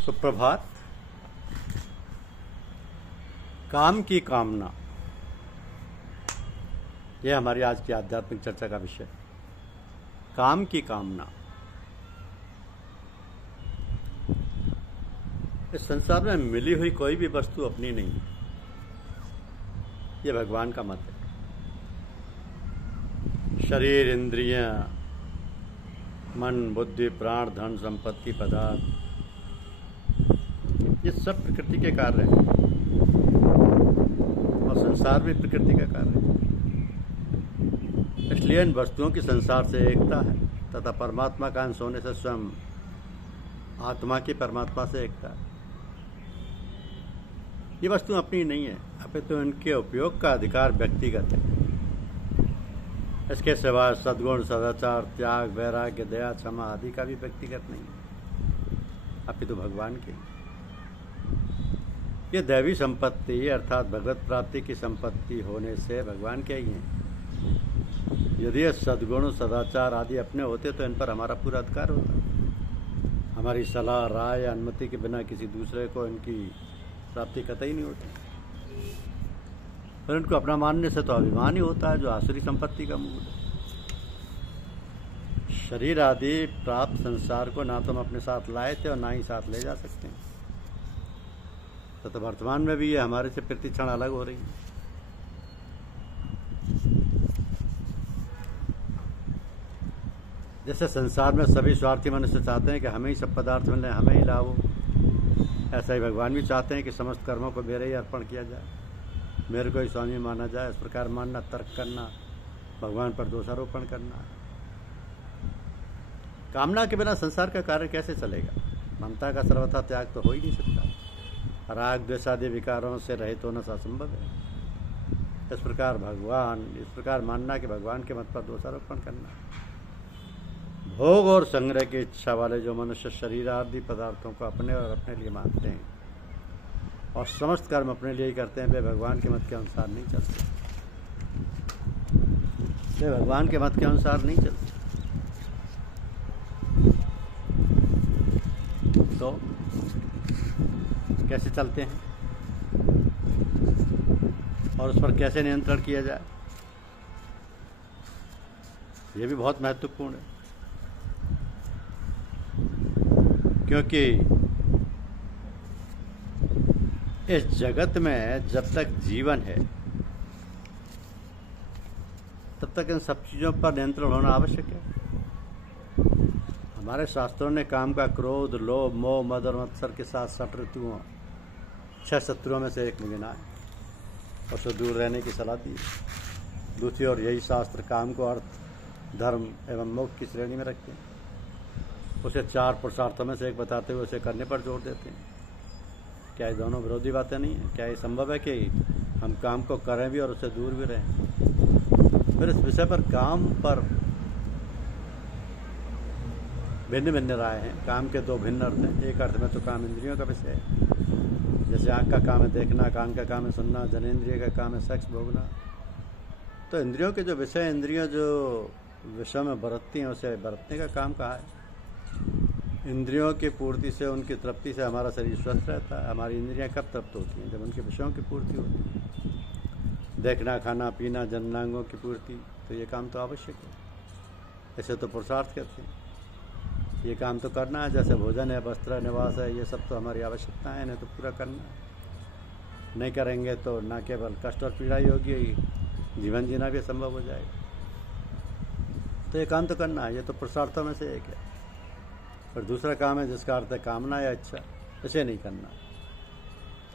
सुप्रभात। काम की कामना, यह हमारी आज की आध्यात्मिक चर्चा का विषय। काम की कामना। इस संसार में मिली हुई कोई भी वस्तु अपनी नहीं है, यह भगवान का मत है। शरीर, इंद्रियां, मन, बुद्धि, प्राण, धन, संपत्ति, पदार्थ, ये सब प्रकृति के कार्य हैं और संसार भी प्रकृति का कार्य है। इसलिए इन वस्तुओं की संसार से एकता है तथा परमात्मा का अंश होने से स्वयं आत्मा की परमात्मा से एकता है। ये वस्तु अपनी नहीं है, अपितु इनके उपयोग का अधिकार व्यक्तिगत है। इसके सिवा सद्गुण, सदाचार, त्याग, वैराग्य, दया, क्षमा आदि का भी व्यक्तिगत नहीं है, अपितु भगवान के। ये दैवी संपत्ति अर्थात भगवत प्राप्ति की संपत्ति होने से भगवान के ही हैं। यदि ये सद्गुण, सदाचार आदि अपने होते तो इन पर हमारा पूरा अधिकार होता। हमारी सलाह, राय, अनुमति के बिना किसी दूसरे को इनकी प्राप्ति कतई नहीं होती। पर इनको अपना मानने से तो अभिमान ही होता है, जो आसुरी संपत्ति का मूल है। शरीर आदि प्राप्त संसार को ना तो हम अपने साथ लाए थे और ना ही साथ ले जा सकते हैं। तो वर्तमान में भी ये हमारे से प्रतिक्षण अलग हो रही है। जैसे संसार में सभी स्वार्थी मनुष्य चाहते हैं कि हमें ही सब पदार्थ मिले, हमें ही लाभ हो, ऐसा ही भगवान भी चाहते हैं कि समस्त कर्मों को मेरे ही अर्पण किया जाए, मेरे को ही स्वामी माना जाए। इस प्रकार मानना, तर्क करना, भगवान पर दोषारोपण करना। कामना के बिना संसार का कार्य कैसे चलेगा? ममता का सर्वथा त्याग तो हो ही नहीं सकता। राग, द्वेष आदि विकारों से रहित होना असंभव है। इस प्रकार मानना कि भगवान के मत पर दोषारोपण करना। भोग और संग्रह की इच्छा वाले जो मनुष्य शरीर आदि पदार्थों को अपने और अपने लिए मानते हैं और समस्त कर्म अपने लिए ही करते हैं, वे भगवान के मत के अनुसार नहीं चलते। वे भगवान के मत के अनुसार नहीं चलते। तो कैसे चलते हैं और उस पर कैसे नियंत्रण किया जाए, ये भी बहुत महत्वपूर्ण है। क्योंकि इस जगत में जब तक जीवन है तब तक इन सब चीजों पर नियंत्रण होना आवश्यक है। हमारे शास्त्रों ने काम का क्रोध, लोभ, मोह, मद और मत्सर के साथ 6 ऋतुओं, 6 शत्रुओं में से एक में गिना है और उससे दूर रहने की सलाह दी। दूसरी ओर यही शास्त्र काम को अर्थ, धर्म एवं मोक्ष की श्रेणी में रखते हैं। उसे 4 पुरुषार्थों में से एक बताते हुए उसे करने पर जोर देते हैं। क्या ये दोनों विरोधी बातें नहीं है? क्या ये संभव है कि हम काम को करें भी और उससे दूर भी रहें? फिर इस विषय पर काम पर भिन्न भिन्न राय हैं। काम के 2 भिन्न अर्थ हैं। एक अर्थ में तो काम इंद्रियों का विषय है, जैसे आँख का काम है देखना, कान का काम है सुनना, जनेंद्रिय का काम है सेक्स भोगना। तो इंद्रियों के जो विषय, इंद्रियों जो विषय में बरतती हैं, उसे बरतने का काम कहा है। इंद्रियों की पूर्ति से, उनकी तृप्ति से हमारा शरीर स्वस्थ रहता है। हमारी इंद्रियां कब तृप्त होती हैं? जब उनके विषयों की पूर्ति होती है। देखना, खाना, पीना, जननांगों की पूर्ति, तो ये काम तो आवश्यक है। ऐसे तो पुरुषार्थ कहते हैं। ये काम तो करना है, जैसे भोजन है, वस्त्र, निवास है, ये सब तो हमारी आवश्यकता है, इन्हें तो पूरा करना है। नहीं करेंगे तो न केवल कष्ट और पीड़ा ही होगी, जीवन जीना भी असंभव हो जाएगा। तो ये काम तो करना है, ये तो पुरुषार्थों में से एक है। और दूसरा काम है जिसका अर्थ है कामना या इच्छा, इसे नहीं करना,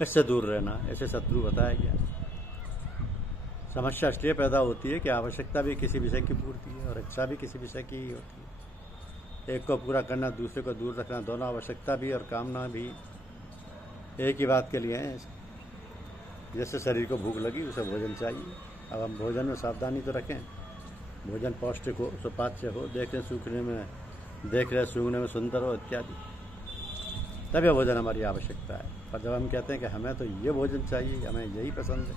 इससे दूर रहना, ऐसे शत्रु बताया गया। समस्या इसलिए पैदा होती है कि आवश्यकता भी किसी विषय की पूर्ति है और इच्छा भी किसी विषय की ही होती है। एक को पूरा करना, दूसरे को दूर रखना, दोनों आवश्यकता भी और कामना भी एक ही बात के लिए हैं। जैसे शरीर को भूख लगी, उसे भोजन चाहिए। अब हम भोजन में सावधानी तो रखें, भोजन पौष्टिक हो, सुपाच्य हो, देख रहे सूंघने में सुंदर हो इत्यादि, तब यह भोजन हमारी आवश्यकता है। पर जब हम कहते हैं कि हमें तो ये भोजन चाहिए, हमें यही पसंद है,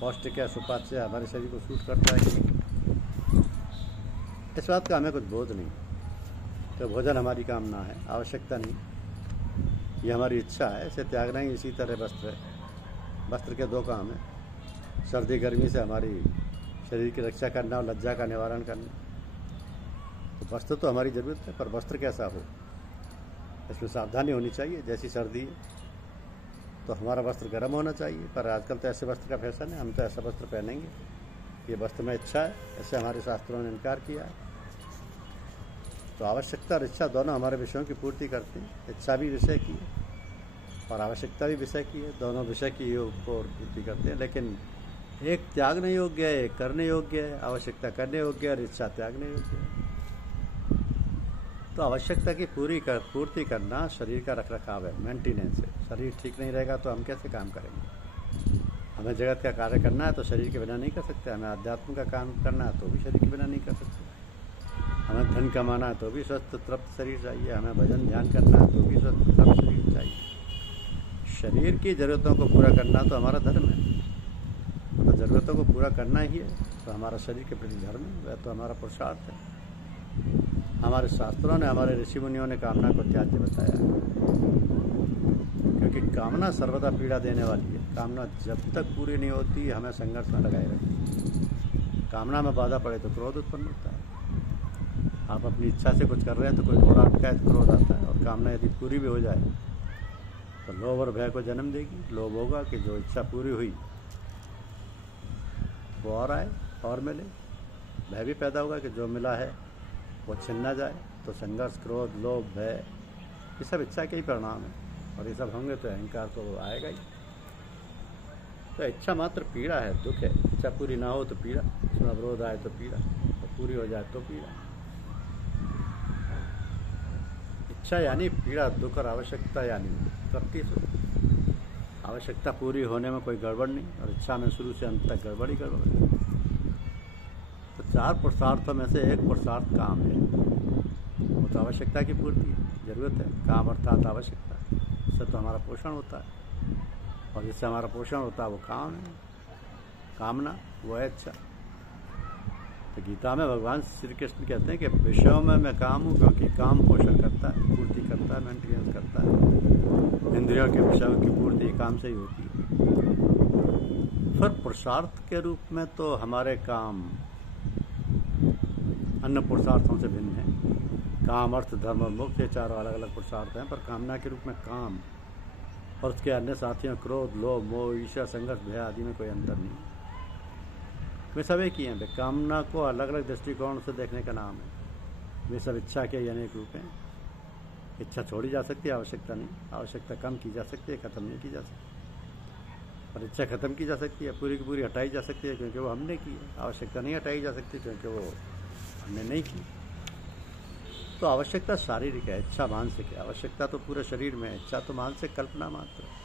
पौष्टिक है, सुपाच्य, हमारे शरीर को सूट करता है, इस बात का हमें कुछ बोध नहीं। तो भोजन हमारी कामना है, आवश्यकता नहीं। ये हमारी इच्छा है, इसे त्यागना ही इसी तरह वस्त्र है। वस्त्र के दो काम हैं, सर्दी गर्मी से हमारी शरीर की रक्षा करना और लज्जा का निवारण करना। तो वस्त्र तो हमारी ज़रूरत है, पर वस्त्र कैसा हो इसमें सावधानी होनी चाहिए। जैसी सर्दी है तो हमारा वस्त्र गर्म होना चाहिए, पर आजकल तो ऐसे वस्त्र का फैशन है, हम तो ऐसा वस्त्र पहनेंगे, ये वस्त्र में इच्छा है, ऐसे हमारे शास्त्रों ने इनकार किया है। तो आवश्यकता और इच्छा दोनों हमारे विषयों की पूर्ति करती हैं। इच्छा भी विषय की है और आवश्यकता भी विषय की है, दोनों विषय की पूर्ति करते हैं। लेकिन एक त्यागने योग्य है, एक करने योग्य है। आवश्यकता करने योग्य है और इच्छा त्यागने योग्य है। तो आवश्यकता की पूर्ति करना शरीर का रखरखाव है, मेंटेनेंस है। शरीर ठीक नहीं रहेगा तो हम कैसे काम करेंगे? हमें जगत का कार्य करना है तो शरीर के बिना नहीं कर सकते, हमें अध्यात्म का काम करना है तो भी शरीर के बिना नहीं कर सकते, हमें धन कमाना है तो भी स्वस्थ तृप्त शरीर चाहिए, हमें भजन ध्यान करना है तो भी स्वस्थ तृप्त शरीर चाहिए। शरीर की ज़रूरतों को पूरा करना तो हमारा धर्म है, तो ज़रूरतों को पूरा करना ही है, तो हमारा शरीर के प्रति धर्म है, वह तो हमारा पुरुषार्थ है। हमारे शास्त्रों ने, हमारे ऋषि मुनियों ने कामना को त्याज्य बताया है, क्योंकि कामना सर्वदा पीड़ा देने वाली है। कामना जब तक पूरी नहीं होती हमें संघर्ष में लगाए रखती। कामना में बाधा पड़े तो क्रोध उत्पन्न होता है। आप अपनी इच्छा से कुछ कर रहे हैं तो कोई थोड़ा अटका है तो क्रोध आता है, और कामना यदि पूरी भी हो जाए तो लोभ और भय को जन्म देगी। लोभ होगा कि जो इच्छा पूरी हुई वो और आए और मिले, भय भी पैदा होगा कि जो मिला है वो छिन ना जाए। तो संघर्ष, क्रोध, लोभ, भय ये सब इच्छा के ही परिणाम है, और ये सब होंगे तो अहंकार तो आएगा ही। तो इच्छा मात्र पीड़ा है, दुख है। इच्छा पूरी ना हो तो पीड़ा, उसमें अवरोध आए तो पीड़ा, और पूरी हो जाए तो पीड़ा। इच्छा यानी पीड़ा, दुख, और आवश्यकता यानी तृप्ति सुख। आवश्यकता पूरी होने में कोई गड़बड़ नहीं, और इच्छा में शुरू से अंत तक गड़बड़ ही गड़बड़। तो चार पुरुषार्थों में से एक पुरुषार्थ काम है, वो तो आवश्यकता की पूर्ति है, जरूरत है। काम अर्थात आवश्यकता, इससे तो हमारा पोषण होता है, और जिससे हमारा पोषण होता है वो काम है, कामना वो है इच्छा। तो गीता में भगवान श्री कृष्ण कहते हैं कि विषयों में मैं काम हूँ, क्योंकि काम पोषण करता है, पूर्ति करता है, मेंटेनेंस करता है। इंद्रियों के विषयों की पूर्ति काम से ही होती है। फिर पुरुषार्थ के रूप में तो हमारे काम अन्य पुरुषार्थों से भिन्न है। काम, अर्थ, धर्म और मोक्ष, ये चारों अलग अलग पुरुषार्थ हैं, पर कामना के रूप में काम और उसके अन्य साथियों क्रोध, लोभ, मोह, ईर्ष्या, संघर्ष, भय आदि में कोई अंतर नहीं। वे सब एक ही हैं। कामना को अलग अलग दृष्टिकोण से देखने का नाम है। वे सब इच्छा के ही अनेक रूप हैं। इच्छा छोड़ी जा सकती है, आवश्यकता नहीं। आवश्यकता कम की जा सकती है, खत्म नहीं की जा सकती। और इच्छा खत्म की जा सकती है, पूरी की पूरी हटाई जा सकती है, क्योंकि वो हमने की है। आवश्यकता नहीं हटाई जा सकती, क्योंकि वो हमने नहीं की। तो आवश्यकता शारीरिक है, इच्छा मानसिक है। आवश्यकता तो पूरे शरीर में है, इच्छा तो मानसिक कल्पना मात्र है।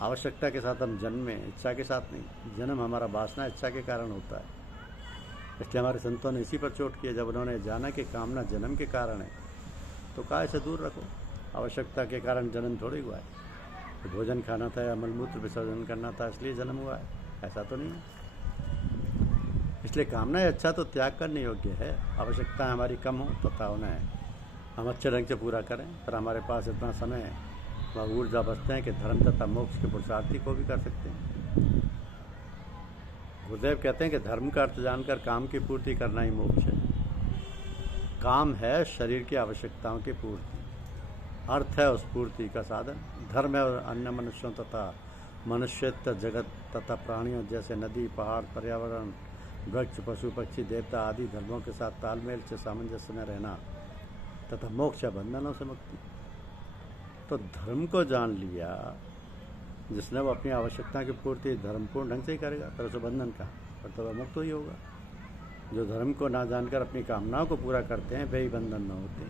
आवश्यकता के साथ हम जन्मे, इच्छा के साथ नहीं। जन्म हमारा वासना इच्छा के कारण होता है, इसलिए हमारे संतों ने इसी पर चोट किया। जब उन्होंने जाना कि कामना जन्म के कारण है तो कहा इसे दूर रखो। आवश्यकता के कारण जन्म थोड़ी हुआ है, तो भोजन खाना था या मलमूत्र विसर्जन करना था इसलिए जन्म हुआ है, ऐसा तो नहीं है। इसलिए कामना या इच्छा तो त्याग करने योग्य है। आवश्यकता हमारी कम हो तथा उन्हें हम अच्छे ढंग से पूरा करें, पर हमारे पास इतना समय व ऊर्जा बचते हैं कि धर्म तथा मोक्ष के पुरुषार्थी को भी कर सकते हैं। गुरुदेव कहते हैं कि धर्म का अर्थ जानकर काम की पूर्ति करना ही मोक्ष है। काम है शरीर की आवश्यकताओं की पूर्ति, अर्थ है उस पूर्ति का साधन। धर्म है अन्य मनुष्यों तथा मनुष्यत्व जगत तथा प्राणियों जैसे नदी, पहाड़, पर्यावरण, वृक्ष, पशु, पक्षी, देवता आदि धर्मों के साथ तालमेल से सामंजस्य में रहना तथा मोक्ष बंधनों से मुक्ति। तो धर्म को जान लिया जिसने, वो अपनी आवश्यकता की पूर्ति धर्मपूर्ण ढंग से ही करेगा, पर उसे बंधन का, पर तो वह मुक्त ही होगा। जो धर्म को ना जानकर अपनी कामनाओं को पूरा करते हैं वे ही बंधन न होते।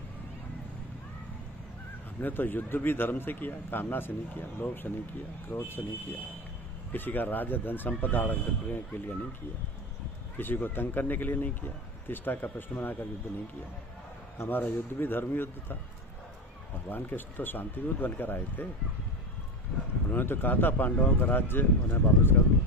हमने तो युद्ध भी धर्म से किया, कामना से नहीं किया, लोभ से नहीं किया, क्रोध से नहीं किया, किसी का राज्य धन संपदा हड़प करने के लिए नहीं किया, किसी को तंग करने के लिए नहीं किया, प्रतिष्ठा का प्रश्न बनाकर युद्ध नहीं किया। हमारा युद्ध भी धर्म युद्ध था। भगवान कृष्ण तो शांति दूत बनकर आए थे। उन्होंने तो कहा था पांडवों का राज्य उन्हें वापस कर दो।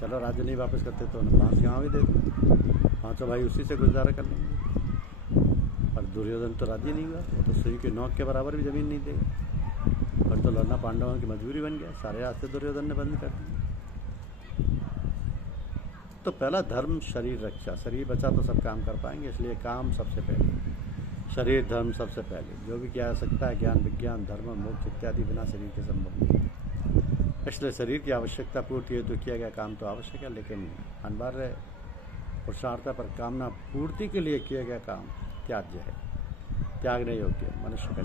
चलो राज्य नहीं वापस करते तो उन्हें 5 गाँव ही दे दो, 5 भाई उसी से गुजारा कर लेंगे। पर दुर्योधन तो राजी नहीं हुआ, वो तो सुई की नोक के बराबर भी जमीन नहीं देगा। तो लड़ना पांडवों की मजबूरी बन गया, सारे रास्ते दुर्योधन ने बंद कर दिए। तो पहला धर्म शरीर रक्षा, शरीर बचा तो सब काम कर पाएंगे, इसलिए काम सबसे पहले, शरीर धर्म सबसे पहले। जो भी किया जा सकता है ज्ञान विज्ञान धर्म मोक्ष इत्यादि बिना शरीर के संभव नहीं। इसलिए शरीर की आवश्यकता पूर्ति है तो किया गया काम तो आवश्यक है, लेकिन अनिवार्य पुरुषार्थ पर कामना पूर्ति के लिए किया गया काम त्याज्य है, त्यागने योग्य, मनुष्य का